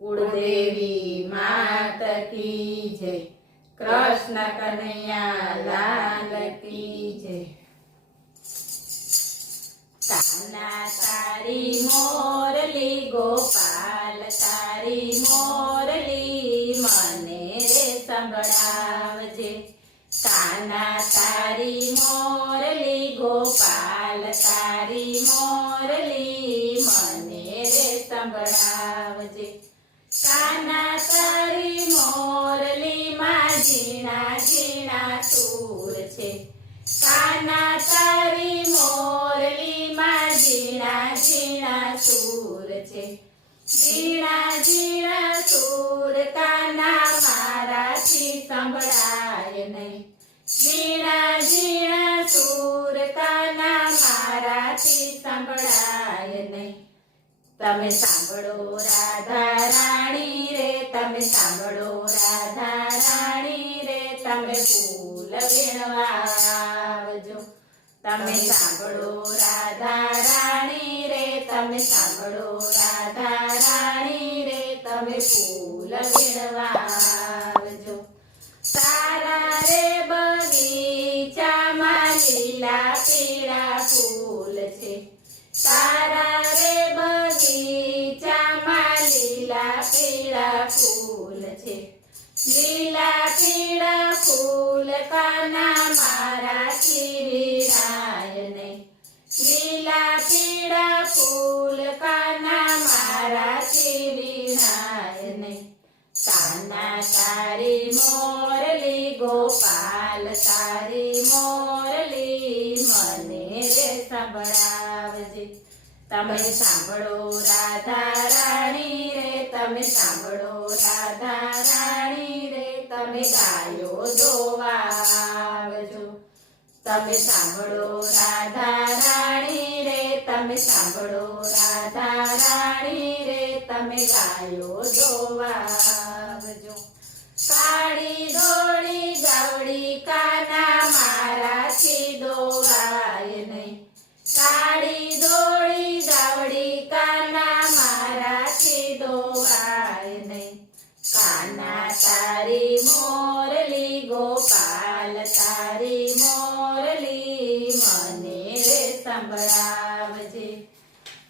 કુળદેવી માત કી જય, કૃષ્ણ કનૈયા લાલ કી જય. કાના તારી મોરલી ગોપાલ તારી મોરલી મને રે સંભળાવજે. કાના તારી મોરલી ગોપાલ તારી મોરલી મને રે સંભળાવજે. કાના તારી મોરલી માં ઝીણા ઝીણા સૂર છે. કાના તારી મોરલી માં ઝીણા ઝીણા સૂર છે. ઝીણા ઝીણા સૂર કાના મારાથી સંભળાય નહીં. ઝીણા ઝીણા સૂર કાના મારાથી સંભળાય નહીં. તમે સાંભળો રાધા રાણી રે, તમે સાંભળો રાધા રાણી રે, તમે ફૂલ વીણવા આવજો. તમે સાંભળો રાધા રાણી રે, તમે સાંભળો રાધા રાણી રે, તમે ફૂલ વીણવા આવજો. તારા રે બગીચામાં લીલા પીળા ફૂલ છે. તારા રે બગીચામાં લીલા પીળા ફૂલ છે. લીલા પીળા ફૂલ કાના મારાથી વીણાય નહીં. લીલા પીળા ફૂલ કાના મારાથી વીણાય નહીં. કાના તારી મોરલી ગોપાલ તારી મોરલી મને રે સંભળાવજે. તમે સાંભળો રાધા રાણી રે, તમે સાંભળો રાધા રાણી રે, તમે ગાયો દોવા આવજો. તમે સાંભળો રાધા રાણી રે, તમે સાંભળો રાધા રાણી રે, તમે ગાયો દોવા આવજો. કાળી દોડી ગવડી કાના મારાથી દોવાય નહીં. કાળી દોડી ગાવડી કાના મારાથી દોવાય નહીં. કાના તારી મોરલી ગોપાલ તારી મોરલી મને રે સંભળાવજે.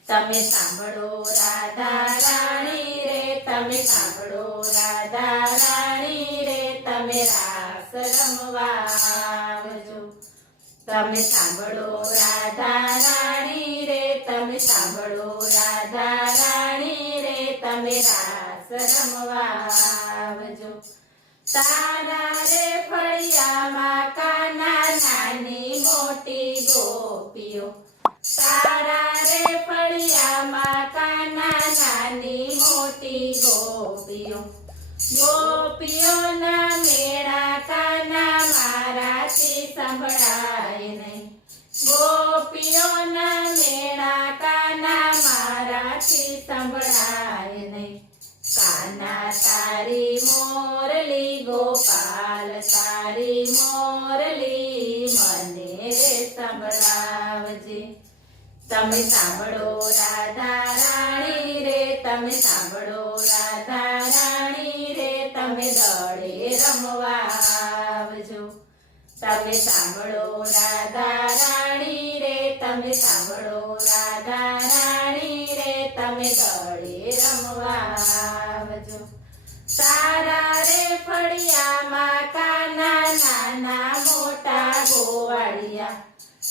તમે સાંભળો રાધા રાણી રે, તમે સાંભળો રાધા રાણી રે, તમે રાસ રમવા આવજો. તમે સાંભળો રાધા રાણી રે, તમે સાંભળો રાધા રાણી રે, તમે રાસ રમવા આવજો. તારા રે ફળિયામાં કાના નાની મોટી ગોપીઓ. તારા રે ફળિયામાં કાના નાની મોટી ગોપીઓ. ગોપીઓના મેળા કાના મારાથી સંભળાય નહીં. ગોપીઓના મેળા કાના મારાથી સંભળાય નહીં. કાના તારી મોરલી ગોપાલ તારી મોરલી મને રે સંભળાવજે. તમે સાંભળો રાધા રાણી રે, તમે સાંભળો રાધા રાણી રે, તમે દડે રમવા આવજો. તમે સાંભળો રાધા રાણી રે, તમે સાંભળો રાધા રાણી રે, તમે દડે રમવા આવજો. તારા રે ફળિયામાં કાના નાના મોટા ગોવાળિયા.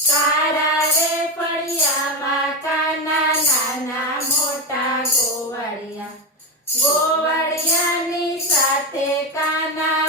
તારા રે ફળિયામાં કાના નાના મોટા ગોવાળિયા. ગોવાળિયાની સાથે કાના